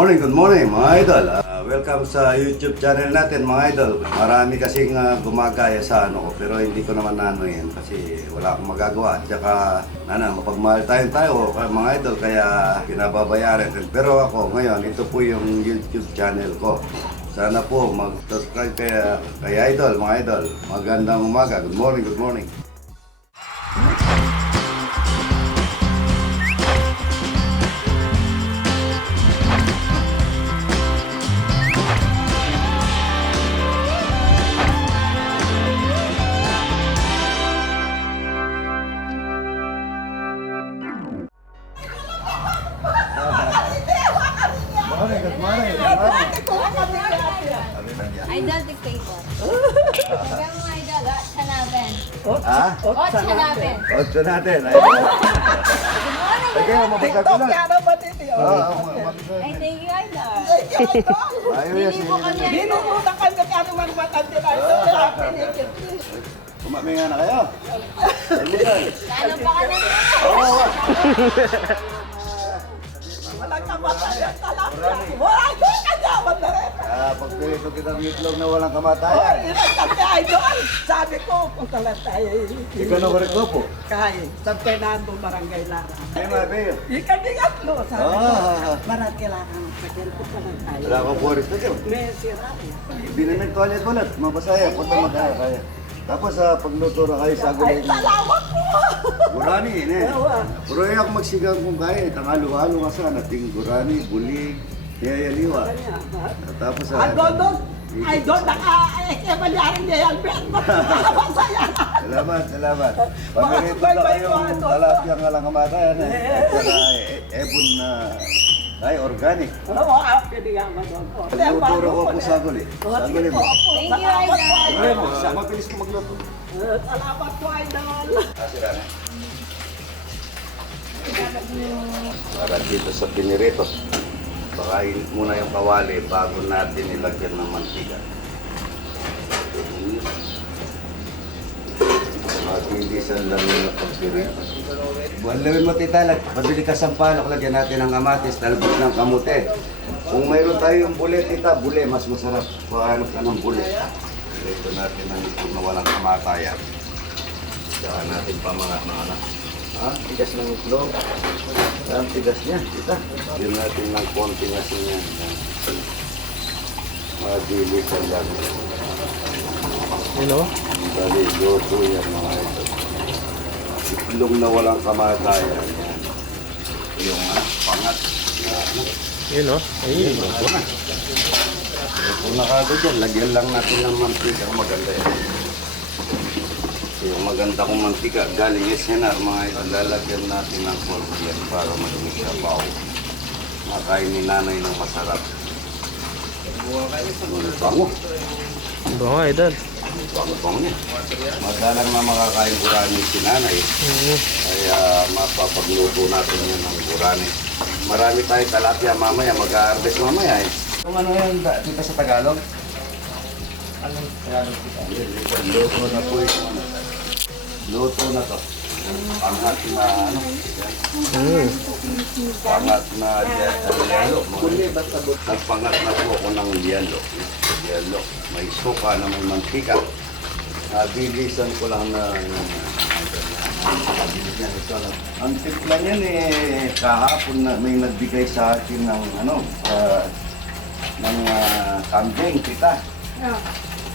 Good morning mga idol. Welcome sa YouTube channel natin mga idol. Marami kasing gumagaya sa ano ko pero hindi ko naman nano yan kasi wala akong magagawa. At saka mapagmahal tayo mga idol kaya pinababayaran. Pero ako ngayon, ito po yung YouTube channel ko. Sana po mag-subscribe kay idol, mga idol. Magandang umaga. Good morning. Good morning. Idol dictator. Hanggang mga idol, hanapin. Ha? Hanapin. Otso natin. Ay, kayo, mabigat ko na. Ay, thank you, idol. Ayaw yan, Hindi po kami Kumaminga na kayo. Ano pa ka naman? Walang kamatayan talaga. Walang kajawan na rin. Pag pinito kitang itlog na walang kamatayan. Ilang kami idol. Sabi ko, kung talang tayo. Ikaw na korek ko po. Kaya, San Fernando, Barangay Lara. Ay, mabiyo. Ikabigat no, sabi ko. Ah. Marat kailangan magpagyan ko talang tayo. Wala akong puwaris na kayo. May sira. Binamit ko ulit. Mapasaya. Punta magkaya. Tapos pagluto na kayo sa Ay, gulay. salamat po. Gurani, ne. Ewa. Pero ako magsigang kung kaya. Tangalo-halo ka sana. Ting gurani, bulig, yayaliwa. Tapos Idol, idol, naka-ekebalyarin niya yan. Masaya. Salamat. Pag-irito na kayo, talapia nga lang kamatayan. At saka ebon na ay organic. Oo, pinigama doon. Nagtuturo ko po sa gulay. Sa gulay mo. Thank you, idol. Gulay mo, mabilis ko magluto. Salamat po, idol. Sira na. Para dito sa pinirito. Pakain muna yung kawali bago natin ilagyan ng mantika. Matilisan lang yung pagpirito. Buwan mo tita, pabili ka sampalok, lagyan natin ng kamatis, talbos ng kamute. Kung mayroon tayong bule, tita, bule, mas masarap. Pahanap ka ng bule. Ito natin ang itlog na walang kamatayan. Saka natin pamangat na anak. Tigas ng itlog. Ang tigas niya, tita. Yun natin ng konting asin niya. Madilisan lang. Hello? Dali, luto yan mga ito. Itlog na walang kamatayan. Yan. Yung pangat. Yun o. Ayun. Luto na. Luto na kagad yan. Lagyan lang natin ng mantika. Maganda yan. Yung maganda kong mantika, galing SNR mga ito. Lalagyan natin ng konti yan para maging sabaw. Makain ni nanay ng masarap. Bango. Bango, idol. Bango niya. Madalang na makakain gurani si nanay. Kaya mapapagluto natin yan ng gurani. Marami tayo talapia mamaya, mag-harvest mamaya eh. Kung ano yan, dito sa Tagalog? Anong Tagalog dito? Luto na po yung ano. Luto na to. Pangat na ano. Pangat na yelo. Nagpangat na po ako ng yelo. Yelo. May suka na may mantika. Nabilisan ko lang na ang timpla niyan kahapon na may nagbigay sa akin ng kambing, tita.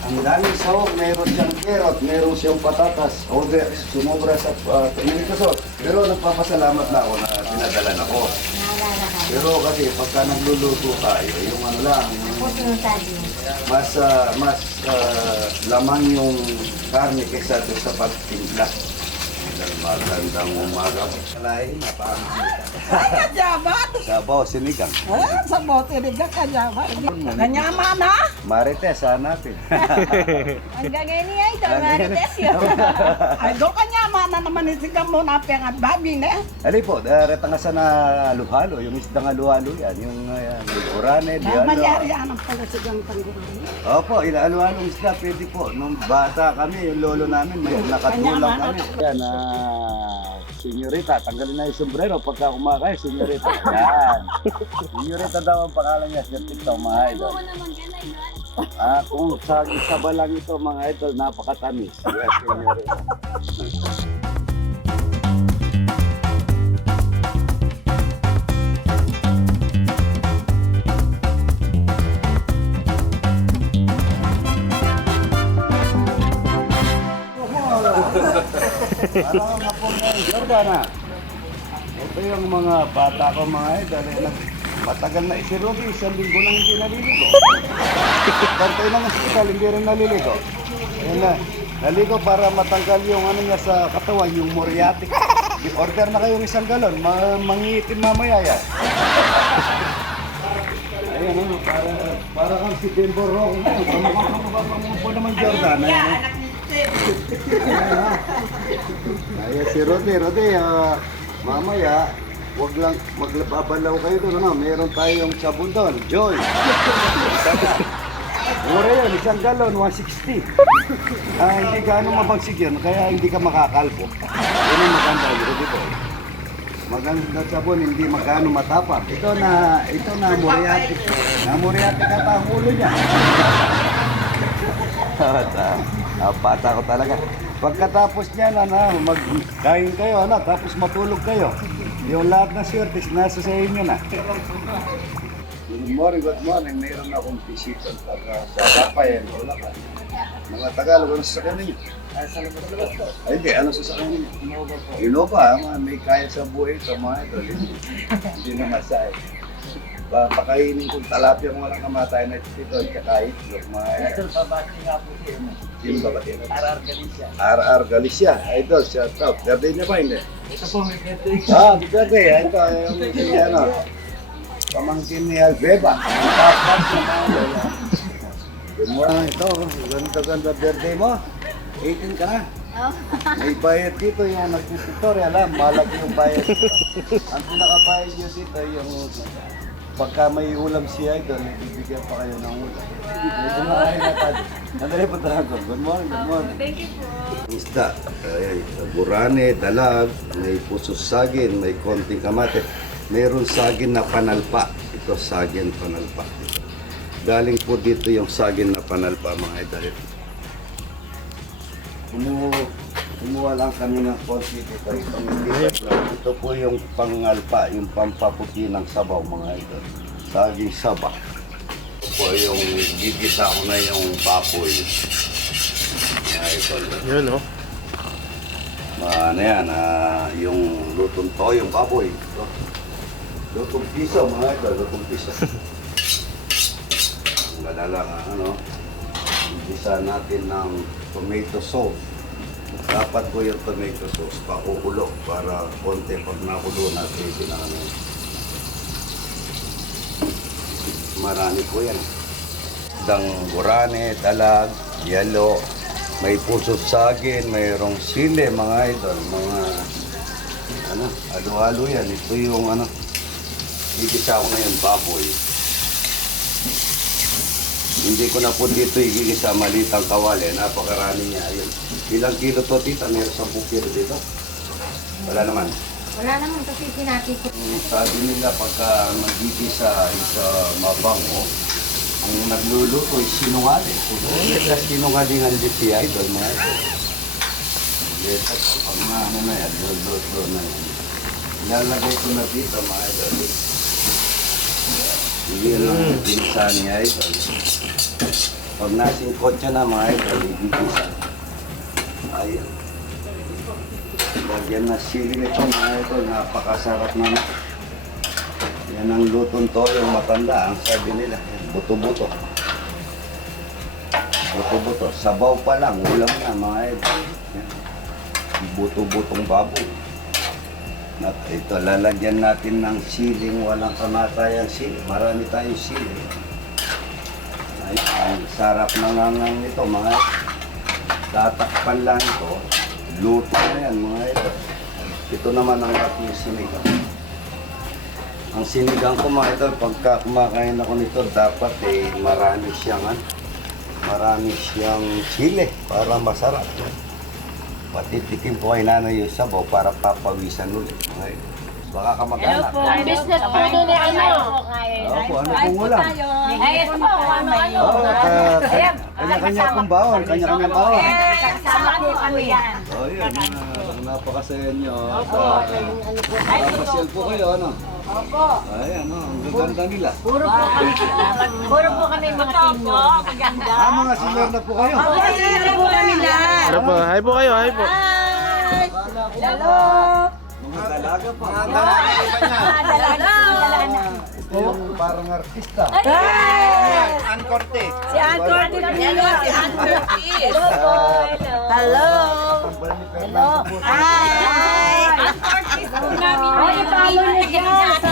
Ang daming sahog, meron siyang carrot, meron siyang patatas, sumobra sa pinilitasot. Pero nagpapasalamat na ako na pinadala na ko. Naalala ka. Pero kasi pagka nagluluto tayo, yung ano lang, Puso ng sabi. mas lamang yung karne kaysa doon sa pagtimpla. Magandang umaga. Kalahin, napakakita. Ay, kajawan. Sabaw, sinigang. Sa bote rin ka, kajawan. Kanyama na. Marites, hanapin. Ang gagay ni idol, marites yun. Ay, do kanyama na naman isigang mo na pengat babi na. Ali po, retanga na luhalo, yung isdang luhalo yan, yung urane, Malyari dialo. anong pala sigang tangguran. Opo, ilaluhalong isda, pwede po. Nung bata kami, yung lolo namin, may nakatulang kami. Yan, senyorita. Tanggalin na yung sombrero pagka kumakain, senyorita. Yan. Senyorita daw ang pangalan niya, Sir TikTok, mga idol. Kung saba lang ito, mga idol, napakatamis. Yes, senyorita. Parang hapon na yung Jordan ah. Ito yung mga bata ko mga idol. Matagal na si Ruby, 1 linggo nang hindi naliligo. Bantay ng hospital, hindi rin naliligo. Ayan na. Naligo para matanggal yung ano niya sa katawan, yung muriatic. I-order na kayong 1 galon, mangiitim mamaya yan. Ayan ano, para kang si Denver Rock. Kamukha po naman Jordan. Ayan, ayan si Rodi, mamaya, wag lang maglababalaw kayo doon, ano? Meron tayong sabon doon, Joy. Mura yun, 1 galon, 160. Hindi gaano mabagsig yun, kaya hindi ka makakalpo. Yun ang maganda, Rodi boy. Maganda sabon, hindi magano matapang. Ito na muriatic. Muriatic ata ang ulo niya. Bata ko talaga. Pagkatapos niyan, magkain kayo, tapos matulog kayo. Yung lahat ng swertes, nasa sa inyo na. Good morning. Mayroon akong bisita sa Rafael. Mga Tagalog, ano sasakyan ninyo? Ay, hindi, ano sasakyan ninyo? Innova. May kaya sa buhay ito, mga ito. Hindi na masaya. Pakainin kong talapia kung walang kamatay na ito, kakait. Sir, pabati nga po siya. Sino ba batin? RR Galicia. RR Galicia. Idol, shout out. Birthday niya ba hindi? Ito po, may birthday. Happy birthday. Ito, yung pamangkin ni Albeba. Good morning. Ito, ganda birthday mo. 18 ka na. May bayad dito yung nagtututorial. Malaki yung bayad. Ang pinakabayad nyo dito yung pagka may ulam si Idol, bibigyan pa kayo ng ulam. Ito na kayo natin. Nandali po talaga. Good morning. Thank you po. Isda, burane, dalag, may pusos saging, may konting kamate. Mayroon saging na panalpa. Ito saging panalpa. Galing po dito yung saging na panalpa, mga idol. Kumuha lang kami ng konti dito. Ito po yung pangalpa, yung pampaputi ng sabaw, mga idol. Saging saba. Ito po yung gigisa ko na yung baboy. Mga idol. Yun, oh. Ano yan, yung lutong toyong baboy. Lutong piso, mga idol, lutong piso. Ang gala lang, umpisa natin ng tomato sauce. Dapat po yung tomato sauce, pakukulo para konti pag nakulo natin sinano. Marami po yan. Dang burane, dalag, yelo, may puso saging, mayroong sile, mga idol, mga halo-halo yan. Ito yung igisa ko na yung baboy. Hindi ko na po dito igigisa malitang kawali, napakarami niya. Ayun. Ilang kilo to, tita? Meron 10 kilo dito? Wala naman. Wala naman kasi pinakikip. Sabi nila pagka magigisa sa mabango, ang nagluluto ay sinungaling. Kaya sinungalingan din si Idol, mga idol. Yes, pag na yan, luluto na yan. Ilalagay ko na dito, mga idol. Hindi lang pinisa ni Idol. Pag nasing kotsa na, mga idol, igigisa. Ayun. Lagyan na sili nito, mga idol. Napakasarap na. Yan ang lutong to, yung matanda. Ang sabi nila, buto-buto. Buto-buto. Sabaw pa lang, ulam na, mga idol. Buto-butong baboy. At ito, lalagyan natin ng siling walang kamatayang sili. Marami tayong sili. Ay, ang sarap na nga nito, mga idol. Tatakpan lang ito. Luto na yan, mga idol. Ito naman ang ating sinigang. Ang sinigang ko, mga idol, pagka kumakain ako nito, dapat marami siyang sili para masarap. Patitikim po kay nanay yung sabaw para papawisan ulit. Okay. Baka kamag-anak. Ang business po doon ay ano? Opo, ano pong ulam? Ay, ito po, ano-ano. Kanya-kanya pong bawon, kanya-kanya bawon. Sama po kami yan. Oh, yun. Napakasaya nyo. Papasyal po kayo, ano? Opo. Ayan, ang gaganda nila. Puro po kami mga tinyo. Maganda. Mga senior na po kayo. Puro po kami na. Ano po? Hi po kayo, hi po. Hello. Mga dalaga pa. Mga Dalaga. Ito yung parang artista. Ann Cortez. Si Ann Cortez. Hello, si Ann Cortez. Hello po. Hello. Hello. Hi. Ann Cortez po namin. Ay, follow niyo siya sa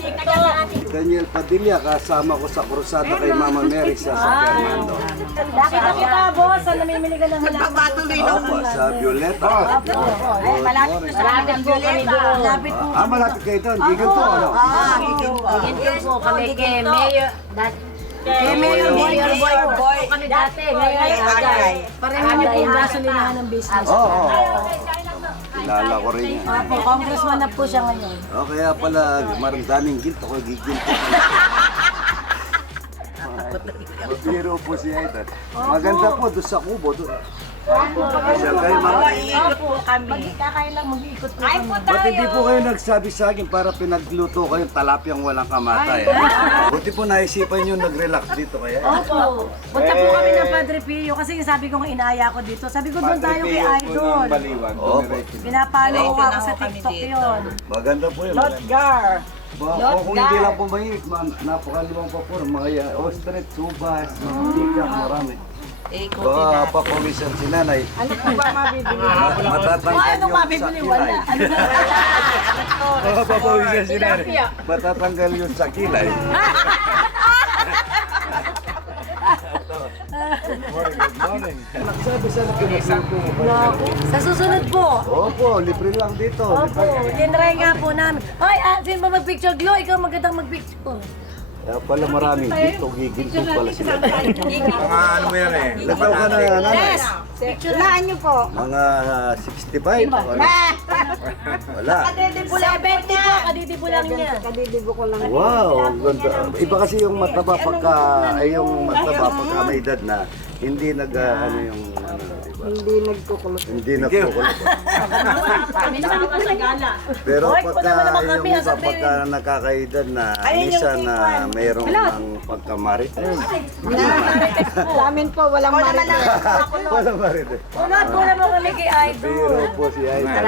TikTok. Daniel Padilla, kasama ko sa krusada kay Mama Mary sa San Fernando. Nakita kita, boss. Sa namimili ka ng halak. Opo, sa Violeta. Ay, malapit po sa amin po kami doon. Malapit po. Malapit kayo doon. Gigil po, ano? Ganyan po kami kay Mayor. Kay Mayor Boy po kami dati. Ngayon, agay. Pareho niyo po yung gasolinahan ng business. Oo. Kilala ko rin yan. Opo, congressman na po siya ngayon. O kaya pala, maraming guilt ako, gigil po. Mabiro po si Aidan. Maganda po doon sa kubo. Pasyal kayo mga. Opo, kami. Magkakain lang, mag-iikot po kami. Ba't hindi po kayo nagsabi sa akin para pinagluto kayong talapyang walang kamatay? Buti po naisipan nyo nag-relax dito kaya. Opo. Punta po kami ng Padre Pio kasi sabi ko inaya ko dito. Sabi ko doon tayo kay Idol. Opo. Pinapalo ko ako sa TikTok yun. Maganda po yun. Gar. Kung hindi lang po mahilig, napakalimang pa po. Mga ostrich, subas, tikak, marami. Baka papawisan si nanay. Ano po ba mabibili? Matatanggal yung sakilay. Baka papawisan si nanay. Matatanggal yung sakilay. Good morning. Nagsabi sa nagkinusuko mo ba? Sa susunod po. Opo, libre lang dito. Opo. Tinry nga po namin. Hoy, sino ba mag-picture? Glo, ikaw magandang mag-picture. Kaya pala maraming dito, giginto pala sila. Mga ano mo yan eh. Ilan taon ka na, nanay? Picturean niyo po. Mga 65? Wala. Wala. 70 po, kadidi po lang niya. Kadidibo ko lang. Wow, ang ganda. Iba kasi yung mataba pagka, ay yung mataba pagka may edad na, hindi ano yung, diba? Hindi nagkukulot. Hindi nagkukulit. Kami naman po sa gala. Pero Hoy, pagka punta mo naman yung kami, iba, sabihin. pagka nakakaedad na, minsan na mayroong ng pagkamarites. Sa amin po, walang marites. Wala marites. Wala po naman kami kay Idol. Pero po si Idol.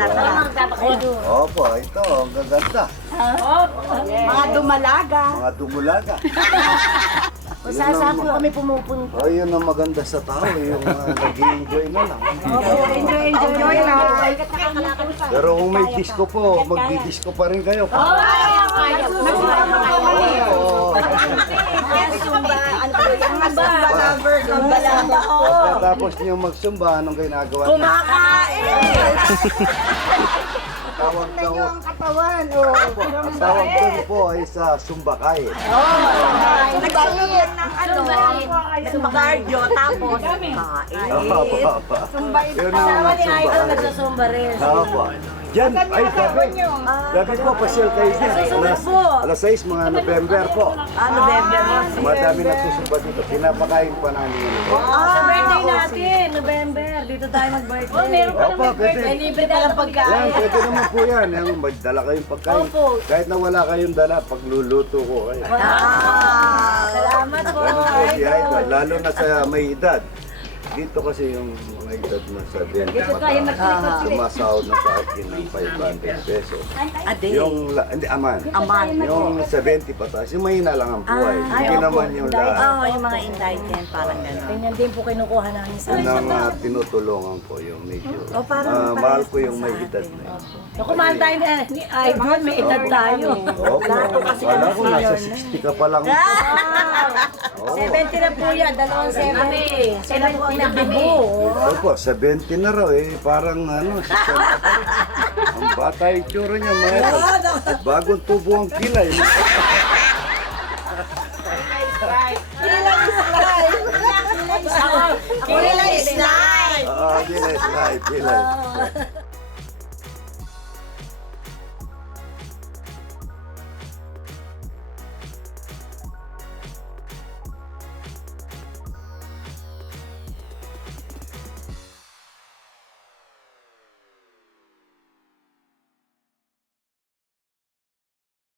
Idol. Opo, ito, ang gaganda. Mga dumalaga. Mga dumulaga. Kung saan po kami pumupunta. Oh, yun ang maganda sa tao, yung nag-i-enjoy na lang. Opo, enjoy na. Pero kung may disco po, magdi-disco pa rin kayo. Tapos niyo magsumba, anong ginagawa? Kumakain! Tawag daw. Ang katawan. Ang tawag doon po ay sa sumbakay. Nagsulit ng ano, cardio, tapos kain. Opo, opo. Yun ang Kasama ni Idol sumbakay. nagsasumba rin. Opo. Diyan, ay gabi. Gabi po, pasyal kayo dyan. Susunod po. Alas 6, mga November po. November. Madami nagsusumba dito. Pinapakain pa namin yun. Sa birthday natin, November. Dito tayo mag-birthday. Meron Opo, pwede. May libre ka lang Yan, pagkain. pwede naman po yan. Yung magdala kayong pagkain. Opo. Kahit na wala kayong dala, pagluluto ko kayo. Salamat po. Ganun po si Idol, lalo na sa may edad. Dito kasi yung mga edad na sa 20 sumasahod na sa akin ng 500 pesos. Yung, hindi, aman. Yung 70 pataas, yung mahina lang ang buhay. Hindi naman yung lahat. Oo, yung mga indictment, parang gano'n. Ganyan din po kinukuha namin sa Yun ang tinutulungan ko yung medyo. parang Mahal ko yung may edad na yun. Naku, mahal tayo ni Idol, may edad tayo. Opo, wala ko, nasa 60 ka pa lang. Oo. 70 na po yan, dalawang 70. Sila po ang nabibo. Ito po, 70 na raw eh. Parang ano, 60 pa rin. Ang bata yung tsura niya, mga bagong tubo ang kilay. Kilay is life. pilay.